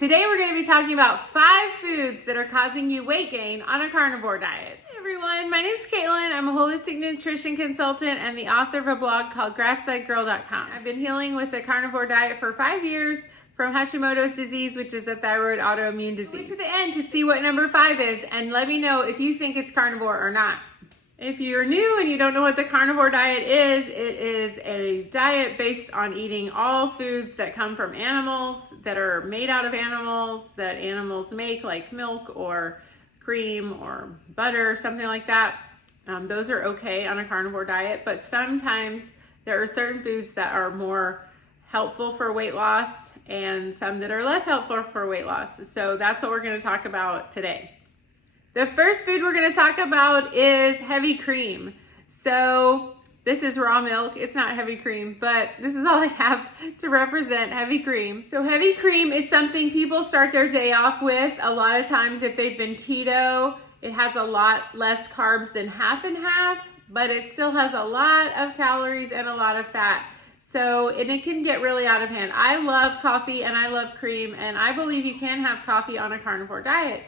Today we're going to be talking about 5 foods that are causing you weight gain on a carnivore diet. Hey everyone, my name is Caitlin. I'm a holistic nutrition consultant and the author of a blog called grassfedgirl.com. I've been healing with a carnivore diet for 5 years from Hashimoto's disease, which is a thyroid autoimmune disease. Wait to the end to see what number 5 is and let me know if you think it's carnivore or not. If you're new and you don't know what the carnivore diet is, it is a diet based on eating all foods that come from animals, that are made out of animals, that animals make, like milk or cream or butter, something like that. Those are okay on a carnivore diet, but sometimes there are certain foods that are more helpful for weight loss and some that are less helpful for weight loss. So that's what we're going to talk about today. The first food we're going to talk about is heavy cream. So this is raw milk. It's not heavy cream, but this is all I have to represent heavy cream. So heavy cream is something people start their day off with. A lot of times if they've been keto, it has a lot less carbs than half and half, but it still has a lot of calories and a lot of fat. And it can get really out of hand. I love coffee and I love cream, and I believe you can have coffee on a carnivore diet.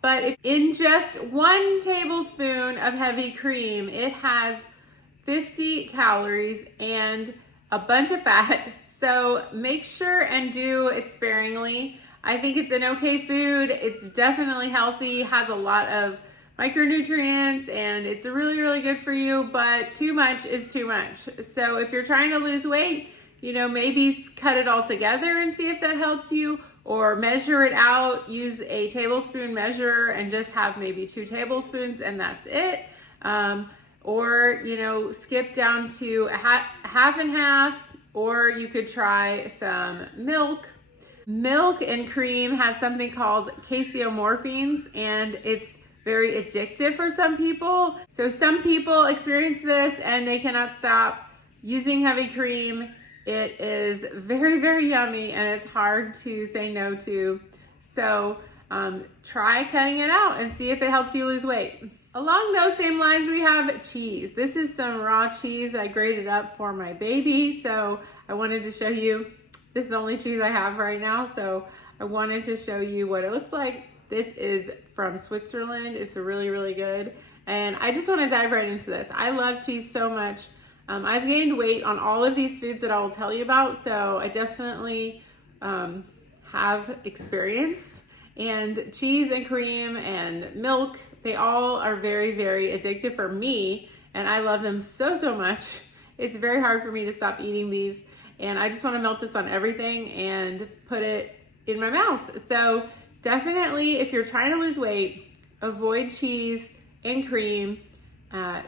But if in just 1 tablespoon of heavy cream, it has 50 calories and a bunch of fat. So make sure and do it sparingly. I think it's an okay food. It's definitely healthy, has a lot of micronutrients, and it's really, really good for you, but too much is too much. So if you're trying to lose weight, maybe cut it all together and see if that helps you. Or measure it out, use a tablespoon measure and just have maybe 2 tablespoons and that's it. Or skip down to half and half, or you could try some milk. Milk and cream has something called casomorphins, and it's very addictive for some people. So some people experience this and they cannot stop using heavy cream. It is very, very yummy and it's hard to say no to. So try cutting it out and see if it helps you lose weight. Along those same lines, we have cheese. This is some raw cheese I grated up for my baby. So I wanted to show you, this is the only cheese I have right now. So I wanted to show you what it looks like. This is from Switzerland. It's really, really good. And I just want to dive right into this. I love cheese so much. I've gained weight on all of these foods that I will tell you about, so I definitely have experience. And cheese and cream and milk, they all are very, very addictive for me, and I love them so, so much. It's very hard for me to stop eating these, and I just want to melt this on everything and put it in my mouth. So definitely, if you're trying to lose weight, avoid cheese and cream.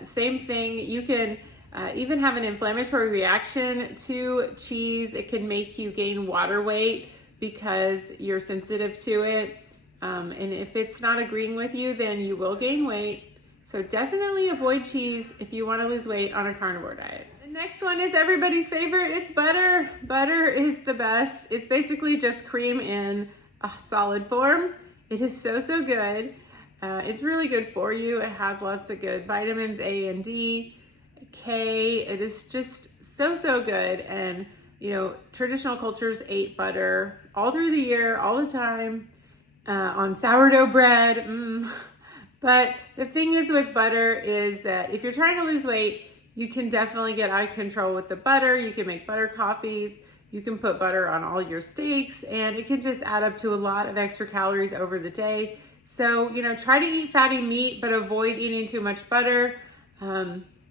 Same thing, you can even have an inflammatory reaction to cheese. It can make you gain water weight because you're sensitive to it. And if it's not agreeing with you, then you will gain weight. So definitely avoid cheese if you want to lose weight on a carnivore diet. The next one is everybody's favorite. It's butter. Butter is the best. It's basically just cream in a solid form. It is so, so good. It's really good for you. It has lots of good vitamins A and D. K. It is just so, so good. And traditional cultures ate butter all through the year, all the time, on sourdough bread. But the thing is with butter is that if you're trying to lose weight, you can definitely get out of control with the butter. You can make butter coffees. You can put butter on all your steaks, and it can just add up to a lot of extra calories over the day. So, try to eat fatty meat, but avoid eating too much butter.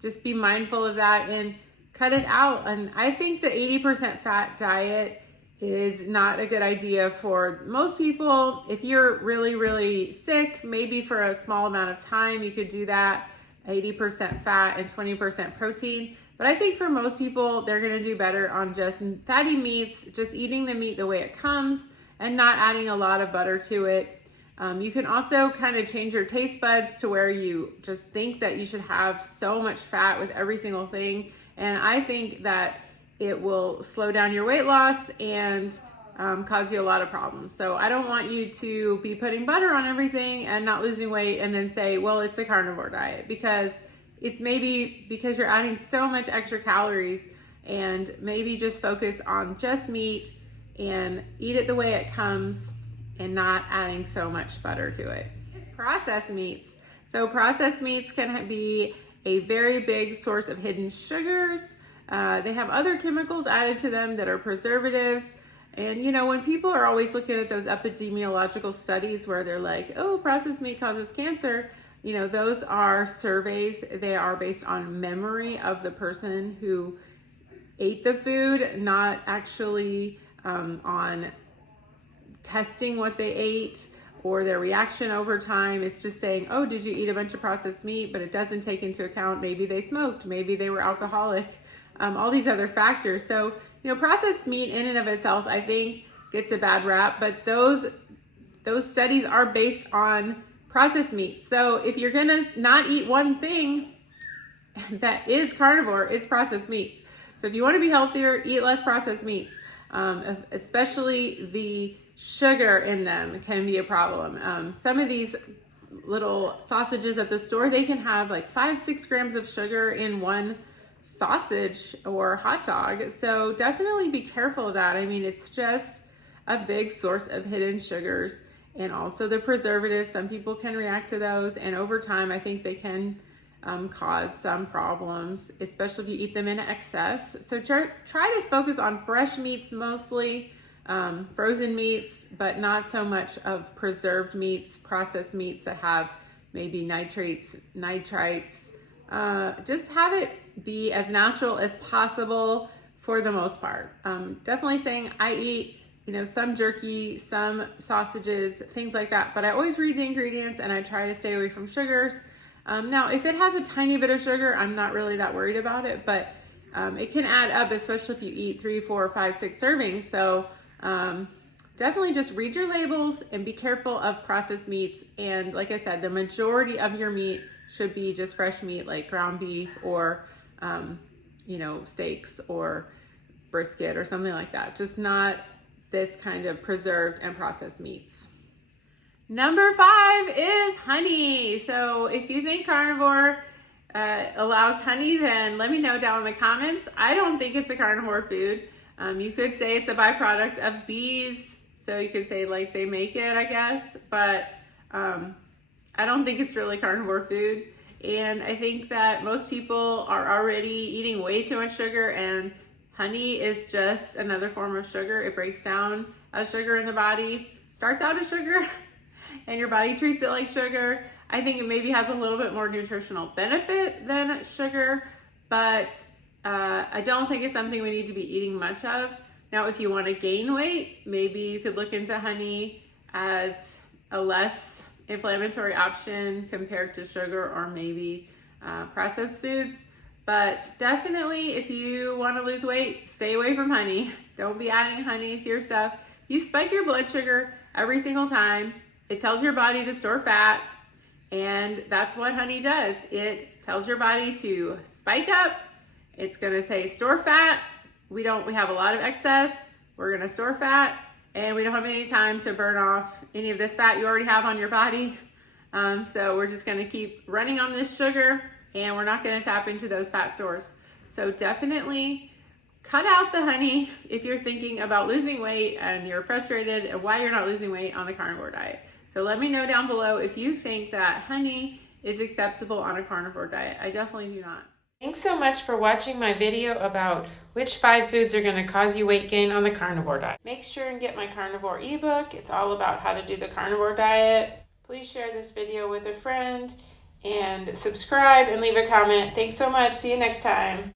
Just be mindful of that and cut it out. And I think the 80% fat diet is not a good idea for most people. If you're really, really sick, maybe for a small amount of time, you could do that, 80% fat and 20% protein. But I think for most people, they're gonna do better on just fatty meats, just eating the meat the way it comes and not adding a lot of butter to it. You can also kind of change your taste buds to where you just think that you should have so much fat with every single thing. And I think that it will slow down your weight loss and cause you a lot of problems. So I don't want you to be putting butter on everything and not losing weight and then say, well, it's a carnivore diet, because it's maybe because you're adding so much extra calories, and maybe just focus on just meat and eat it the way it comes and not adding so much butter to it. It's processed meats. So processed meats can be a very big source of hidden sugars. They have other chemicals added to them that are preservatives. And you know, when people are always looking at those epidemiological studies where they're like, oh, processed meat causes cancer, you know, those are surveys. They are based on memory of the person who ate the food, not actually on testing what they ate or their reaction over time. It's just saying, oh, did you eat a bunch of processed meat? But it doesn't take into account maybe they smoked, maybe they were alcoholic, all these other factors. So, you know, processed meat in and of itself, I think, gets a bad rap, but those studies are based on processed meat. So if you're gonna not eat one thing that is carnivore, it's processed meats. So if you want to be healthier, eat less processed meats, especially the sugar in them can be a problem. Some of these little sausages at the store, they can have like 5-6 grams of sugar in one sausage or hot dog. So definitely be careful of that. I mean, it's just a big source of hidden sugars, and also the preservatives. Some people can react to those, and over time, I think they can cause some problems, especially if you eat them in excess. So try to focus on fresh meats mostly, frozen meats, but not so much of preserved meats, processed meats that have maybe nitrates. Just have it be as natural as possible for the most part. Definitely saying I eat, you know, some jerky, some sausages, things like that, but I always read the ingredients and I try to stay away from sugars. Now, if it has a tiny bit of sugar, I'm not really that worried about it, but it can add up, especially if you eat 3, 4, 5, 6 servings. So definitely just read your labels and be careful of processed meats. And like I said, the majority of your meat should be just fresh meat, like ground beef or, you know, steaks or brisket or something like that. Just not this kind of preserved and processed meats. Number 5 is honey. So if you think carnivore allows honey, then let me know down in the comments. I don't think it's a carnivore food. You could say it's a byproduct of bees. So you could say like they make it, I guess, but I don't think it's really carnivore food. And I think that most people are already eating way too much sugar, and honey is just another form of sugar. It breaks down as sugar in the body, starts out as sugar, and your body treats it like sugar. I think it maybe has a little bit more nutritional benefit than sugar, but I don't think it's something we need to be eating much of. Now, if you want to gain weight, maybe you could look into honey as a less inflammatory option compared to sugar or maybe processed foods. But definitely, if you want to lose weight, stay away from honey. Don't be adding honey to your stuff. You spike your blood sugar every single time. It tells your body to store fat, and that's what honey does. It tells your body to spike up. It's gonna say store fat. We have a lot of excess. We're gonna store fat, and we don't have any time to burn off any of this fat you already have on your body. So we're just gonna keep running on this sugar, and we're not gonna tap into those fat stores. So definitely cut out the honey if you're thinking about losing weight and you're frustrated and why you're not losing weight on the carnivore diet. So let me know down below if you think that honey is acceptable on a carnivore diet. I definitely do not. Thanks so much for watching my video about which 5 foods are going to cause you weight gain on the carnivore diet. Make sure and get my carnivore ebook. It's all about how to do the carnivore diet. Please share this video with a friend and subscribe and leave a comment. Thanks so much. See you next time.